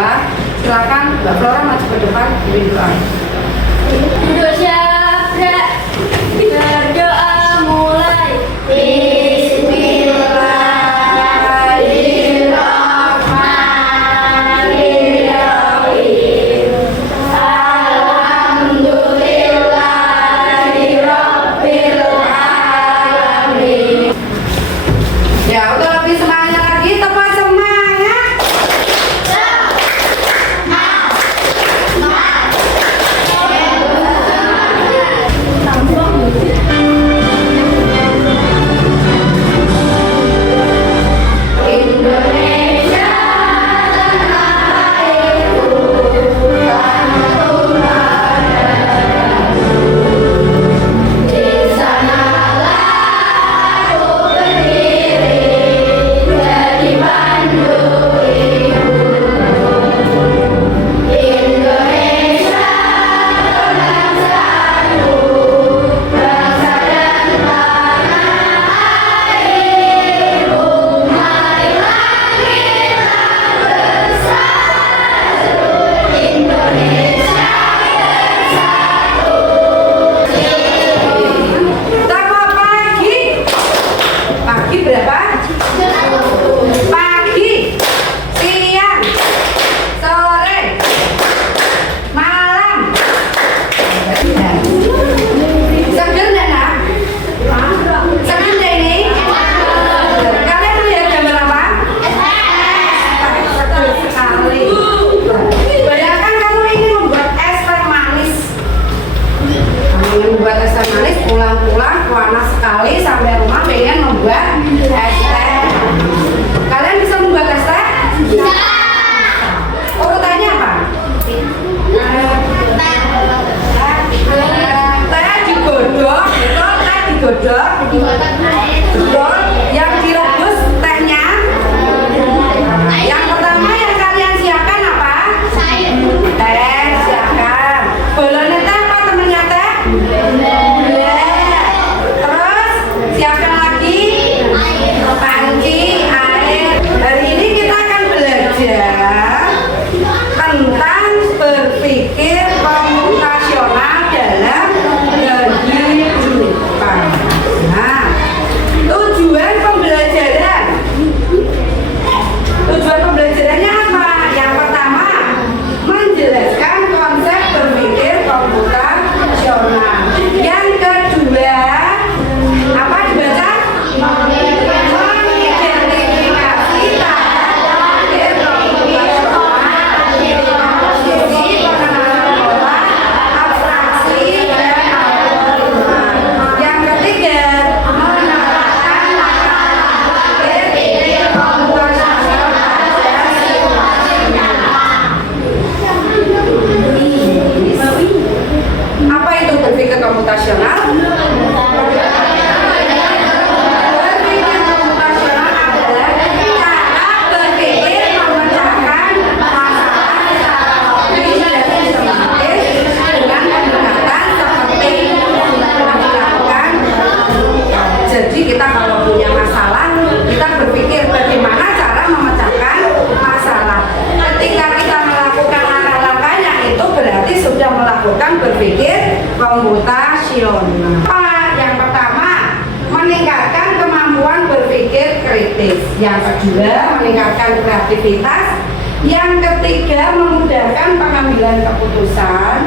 berdoa. Silakan Mbak Flora maju ke depan berdoa. Indonesia berdoa mulai. Bismillahirrahmanirrahim. Alhamdulillahirabbil alamin. Ya, udah lebih semangat lagi, teman semangat. Indonesia tanah airku, tanah tuladanku. Di sanalah aku berdiri, jadi pandu ibu. Indonesia bangsaku, bangsa dan tanah airku. Marilah kita bersatu, Indonesia bersatu. Tapa pagi. Pagi berapa? Pagi, siang, sore, malam. Seger nggak nak? Seger nggak ini? Kalian melihat gambar apa? Seger sekali. Bayangkan kamu ingin membuat es teh manis. Kamu ingin membuat es teh manis, pulang-pulang panas sekali sampai rumah pengen membuat es teh. Kalian bisa membuat es teh? Bisa. Urutannya apa? Teh digodok, betul? Teh digodok, betul? Yang direbus tehnya. Yang pertama yang kalian siapkan apa? Teh, siapkan. Bolonnya teh apa temennya teh? Gula. Terus siapkan lagi panci, air. Hari ini kita akan belajar tentang berpikir komputasional dalam kehidupan. Nah, tujuan pembelajarannya apa? Yang pertama, menjelaskan konsep berpikir komputasional. Yang kedua, apa dibaca? Mengidentifikasi tahap berpikir komputasional, posisi pengenalan pola, abstraksi, dan algoritma. Yang ketiga, menerapkan langkah berpikir komputasional pada situasi nyata. Apa itu berpikir komputasional? Berpikir komputasional adalah cara berpikir memecahkan masalah secara logis dan sistematis dengan pendekatan seperti yang dilakukan. Jadi kita kalau punya masalah, kita berpikir bagaimana cara memecahkan masalah. Ketika kita melakukan langkah-langkahnya, itu berarti sudah melakukan berpikir komputasional. Yang pertama, meningkatkan kemampuan berpikir kritis. Yang kedua, meningkatkan kreativitas. Yang ketiga, memudahkan pengambilan keputusan.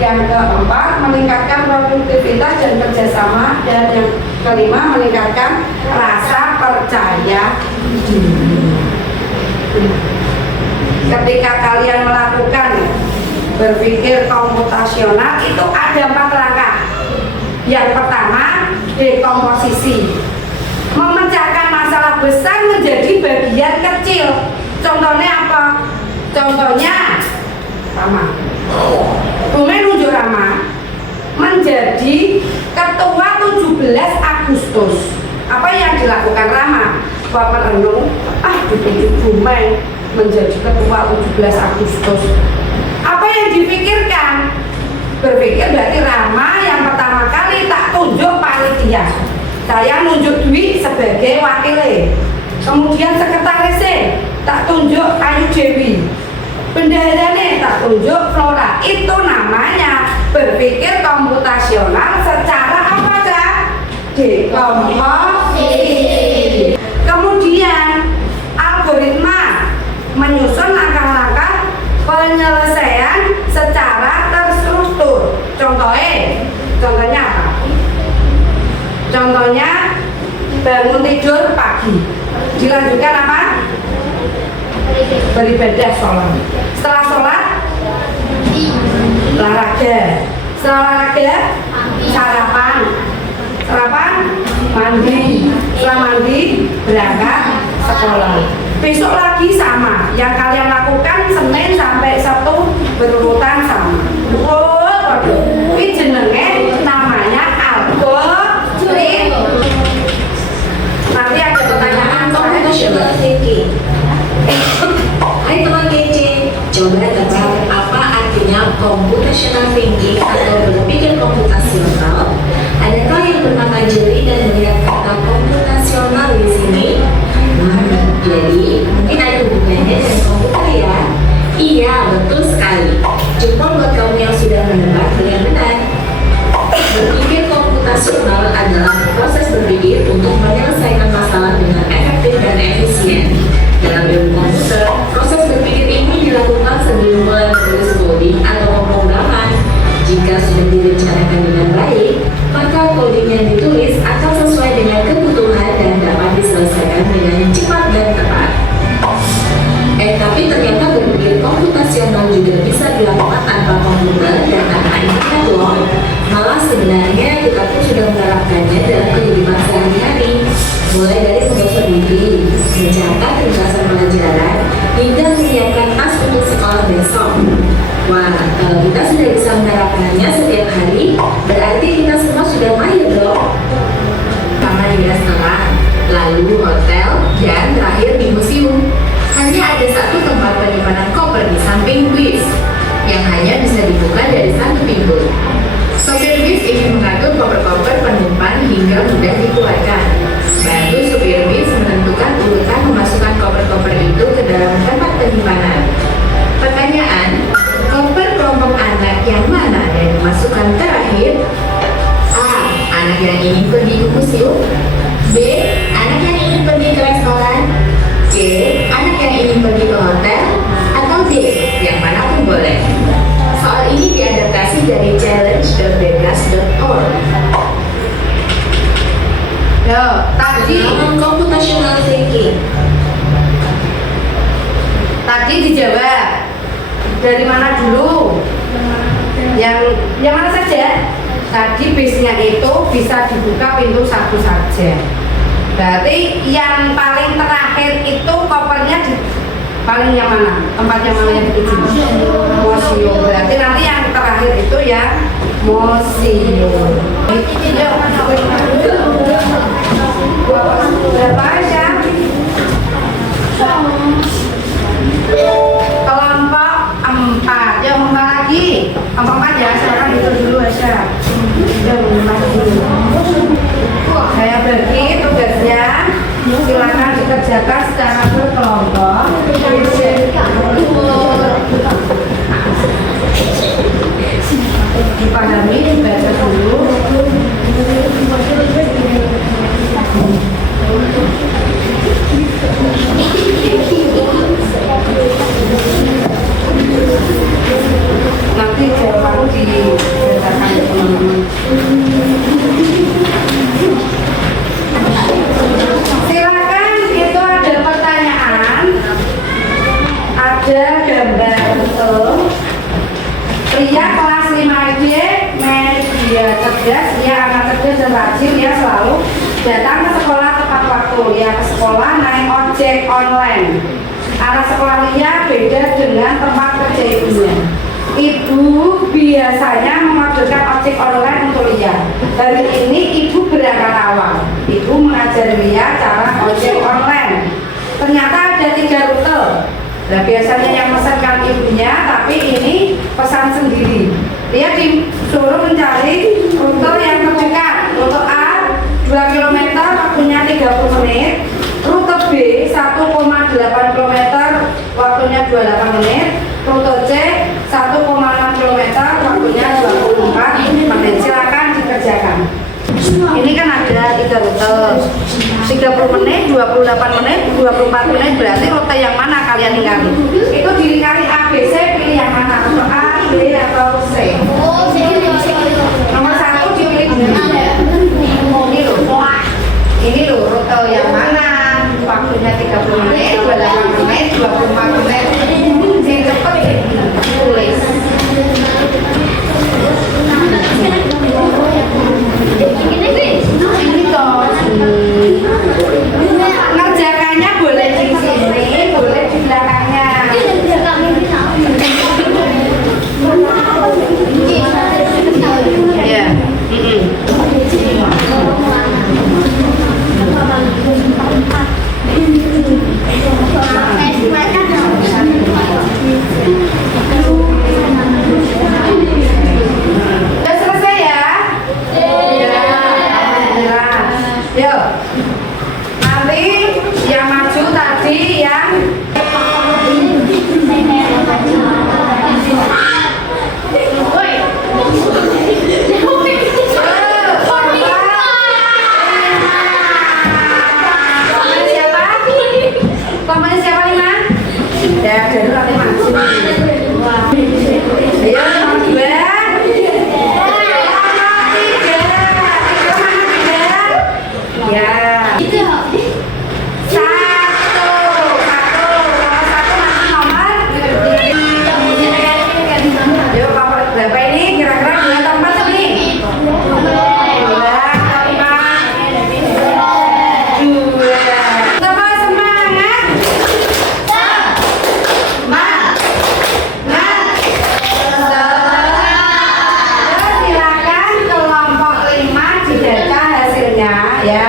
Yang keempat, meningkatkan produktivitas dan kerjasama. Dan yang kelima, meningkatkan rasa percaya diri. Ketika kalian melakukan berpikir komputasional, itu ada 4 langkah. Yang pertama, dekomposisi, memecahkan masalah besar menjadi bagian kecil. Contohnya apa? Contohnya Rama. Bumi nunjuk Rama menjadi ketua 17 Agustus. Apa yang dilakukan Rama? Bapak renung, ditunjuk Bumi menjadi ketua 17 Agustus. Apa yang dipikirkan? Berpikir berarti Rama yang pertama kali tak tunjuk panitia. Saya nunjuk Dwi sebagai wakilnya. Kemudian sekretarisnya tak tunjuk Ayu Dewi. petunjuk flora. Itu namanya berpikir komputasional secara apa, Cak? Dekomposisi. Kemudian algoritma menyusun langkah-langkah penyelesaian secara terstruktur. Contohnya apa? Contohnya bangun tidur pagi, dilanjutkan apa? Beribadah sholat. Setelah sholat olahraga. Setelah olahraga sarapan, mandi. Setelah mandi berangkat sekolah. Besok lagi sama, yang kalian lakukan Senin sampai Sabtu berurutan sama. Ini jenenge namanya algoritma. Nanti ada pertanyaan Computational thinking. Hai teman kece, coba tebak apa artinya computational thinking atau berpikir komputasional? Adakah yang bermata jeli dan melihat kata komputasional di sini? Jadi mungkin ada hubungannya dengan komputer ya? Iya, betul sekali. Cuma buat kamu yang sudah menebak dengan benar. Berpikir komputasional adalah proses berpikir untuk menyelesaikan masalah dengan efektif dan efisien. Dalam ilmu komputer, proses berpikir ini dilakukan sebelum mulai menulis coding atau pemrograman. Jika sudah direncanakan dengan baik, maka coding yang ditulis akan sesuai dengan kebutuhan dan dapat diselesaikan dengan cepat dan tepat. Tapi ternyata berpikir komputasional juga bisa dilakukan tanpa komputer dan tanpa internet loh. Malah sebenarnya kita pun sudah menerapkannya dalam kehidupan sehari-hari, mulai dari membaca buku, mencatat ringkasan pelajaran, hingga menyiapkan tas untuk sekolah besok. Wah, kalau kita sudah bisa menerapkannya setiap hari, berarti kita semua sudah mahir dong. Pertama di restoran, lalu hotel, dan terakhir di museum. Hanya ada satu tempat penyimpanan koper di samping bis, yang hanya bisa dibuka dari satu pintu. Sopir bis ingin mengatur koper-koper penumpang hingga mudah dikeluarkan. Bantu supir bis menentukan urutan memasukkan koper-koper itu ke dalam tempat penyimpanan. Pertanyaan, koper kelompok anak yang mana yang dimasukkan terakhir? A. Anak yang ingin pergi ke museum. B. Anak yang ingin pergi ke restoran. C. Anak yang ingin pergi ke hotel. Atau D. Yang mana pun boleh. Soal ini diadaptasi dari challenge.bebas.org. Yo, tadi Computational thinking. Tadi dijawab. Dari mana dulu? Yang mana saja? Tadi bisnya itu bisa dibuka pintu satu saja. Berarti yang paling terakhir itu kopernya paling yang mana? Tempatnya mana yang dituju? Museum. Berarti nanti yang terakhir itu ya museum. Berapa aja? Kelompok 4. Yang mana lagi? Kelompok 4 ya, silakan itu dulu aja. Yang lagi. Saya bagi tugasnya, silakan dikerjakan secara berkelompok. Dipahami, dibaca dulu. Nanti jawaban dibacakan teman-teman. Silakan, itu ada pertanyaan, ada gambar betul. Pria kelas 5 SD, media cerdas, dia anak cerdas dan rajin, dia selalu datang ke sekolah tepat waktu. Dia ke sekolah naik ojek online. Arah sekolah Lia beda dengan tempat kerja ibunya. Ibu biasanya mengorderkan ojek online untuk Lia. Hari ini ibu berangkat awal. Ibu mengajari Lia cara ojek online. Ternyata ada 3 rute. Nah, biasanya yang mesenkan ibunya, tapi ini pesan sendiri. Dia disuruh mencari rute yang terdekat. Rute A 2 km waktunya 30 menit. Rute B 1,8 km waktunya 28 menit. Rute C 1 menit, 28 menit, 24 menit, berarti rute yang mana kalian lingkari? Itu dilingkari A, B, C, pilih yang mana? Atau A, B, atau C? Nomor 1 dipilih ini loh rute yang mana? Waktunya 30 menit, 28 menit, 24 menit. Yang cepet tulis. Ini toh. Ngerjakannya boleh di sini, boleh di belakangnya. Ya. Udah selesai ya? Ya. Yuk. Nanti yang maju tadi yang komponen siapa Lima? Ya, dari nanti maju. Ayo, nomor 2. Ya. Ayo, berapa ini? Kira-kira 2 atau 4 nih? 2, 4, 2. Sama semangat. Silakan kelompok 5 didata hasilnya ya.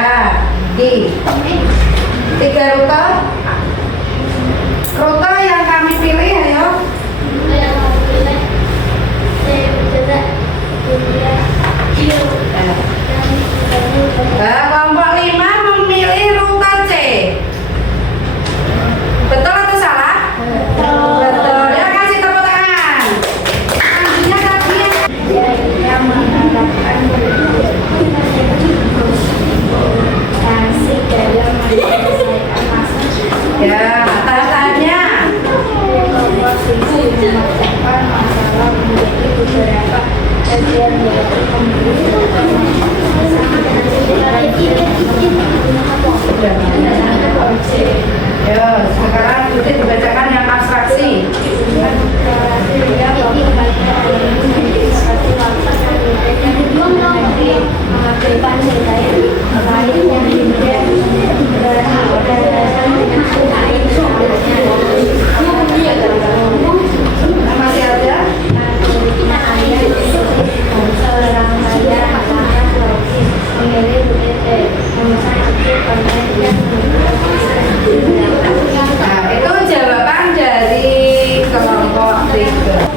Di 3 rute yang kami pilih ayo. Kelompok 5 memilih rute C. Betul atau salah? Betul. Ya, kasih tepuk tangan. Selanjutnya tadi yang mengharapkan ya, tahapannya masalah menjadi beberapa bagian ya, sekarang Putri dibacakan yang abstraksi. Masih ada? Nah, itu jawaban dari kelompok 3.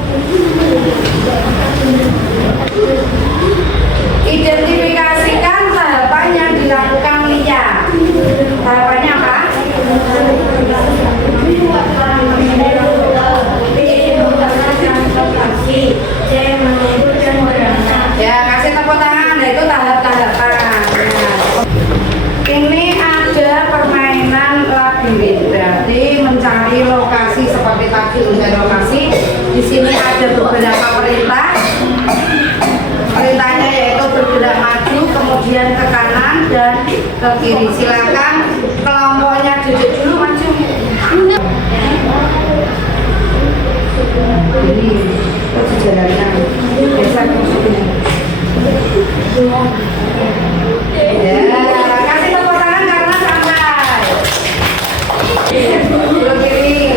Identifikasikan tahapan yang dilakukan Lia. Tahapannya apa? Ya, kasih tepuk tangan. Nah, itu tahap-tahapan. Ini ada permainan labirin, berarti mencari lokasi seperti tadi mencari lokasi. Di sini ada beberapa perintah. Perintahnya yaitu bergerak maju, kemudian ke kanan dan ke kiri. Silakan kelompoknya duduk dulu maju. Ini sejalannya. Ya, kasih tepuk tangan karena santai. Dulu kiri.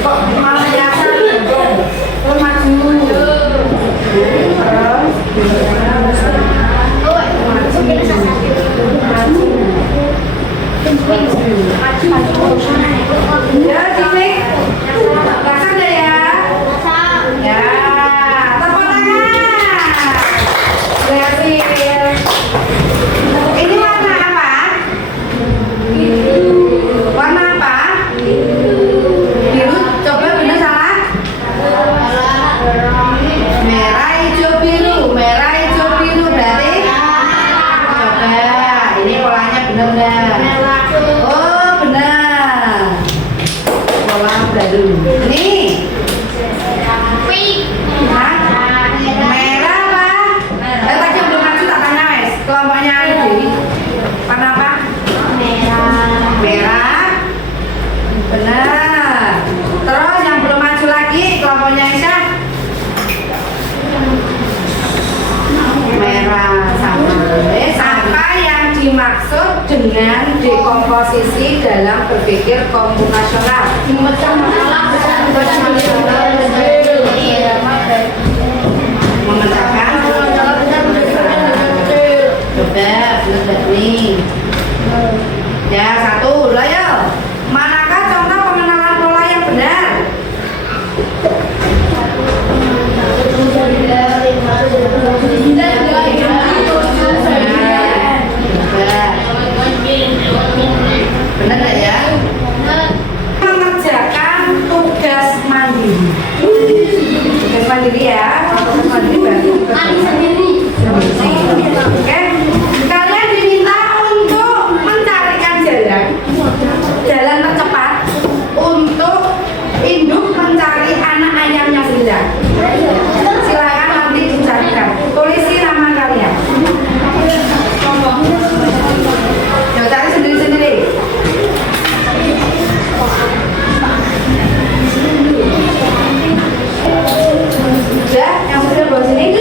Kok malah nyasar? Terus maju. Ya, diklik. Pasang deh ya. Ya, tepuk tangan. Berhasil. Ini warna apa? Warna apa? Biru. Coba benar salah? Merah, hijau, biru. Merah, hijau, biru berarti? Coba. Ini polanya benar nggak? berpikir komputasional. Memecahkan coba nih. Ya, satu, dua, ya. Manakah contoh pengenalan pola yang benar? Benar nggak ya? Mengerjakan tugas mandiri. Tugas mandiri ya. Tugas mandiri berarti oke. Kalian diminta untuk mencarikan jalan tercepat untuk induk mencari anak ayamnya sendiri. Silakan nanti dicarikan. Tulisi nama kalian. Coba cari sendiri-sendiri. Sudah, yang sudah bawa sini.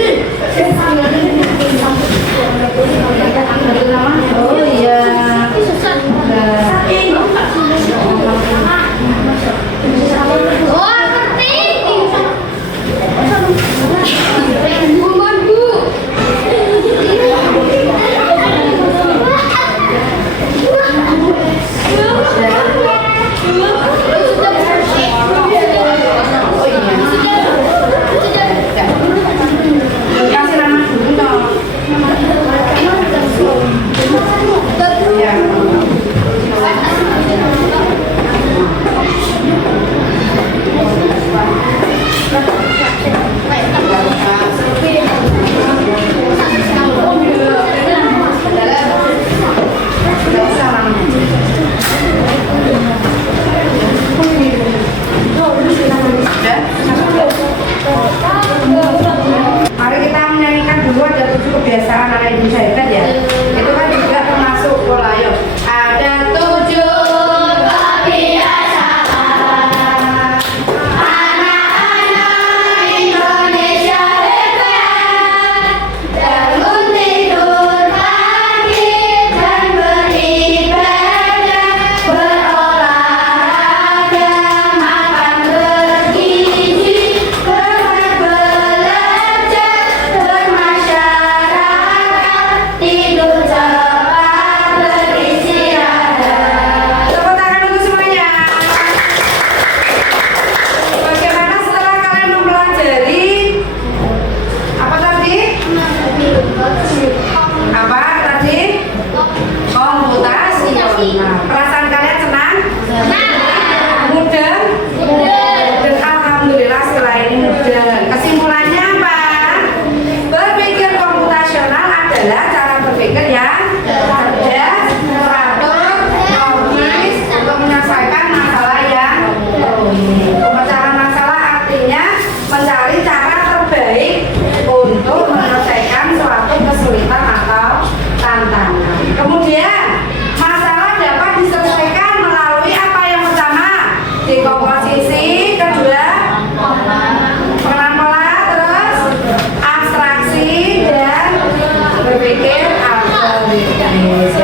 Oh iya. Kasih nama dulu dong. Ya. Mari kita menyanyikan dulu ada 7 kebiasaan anak ibu hebat ya. Itu kan juga termasuk pola yuk. Ada 7 kebiasaan anak-anak Indonesia hebat. Bangun tidur pagi dan beribadah, berolahraga, makan bergizi, belajar, bermasyarakat, tidur cepat, beristirahat. Tepuk tangan untuk semuanya. Bagaimana setelah kalian mempelajari apa tadi? Apa tadi? Komputasi. Nah, perasaan kalian senang? Mudah? Dan alhamdulillah setelah ini mudah. Kesimpulannya apa? Berpikir komputasional adalah cara berpikir yang cerdas, teratur, logis, untuk menyelesaikan masalah yang rumit. Pemecahan masalah artinya mencari cara terbaik untuk menyelesaikan suatu kesulitan atau tantangan. Kemudian masalah dapat diselesaikan melalui apa yang pertama? Dekomposisi, kedua pengenalan pola, terus abstraksi dan berpikir algoritmis.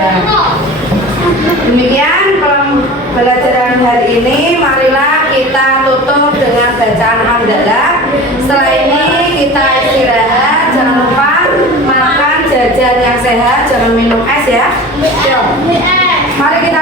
Demikian pembelajaran hari ini. Marilah kita tutup dengan bacaan hamdalah. Setelah ini kita istirahat. Jangan lupa makan jajan yang sehat, jangan minum es ya. Yuk. Mari kita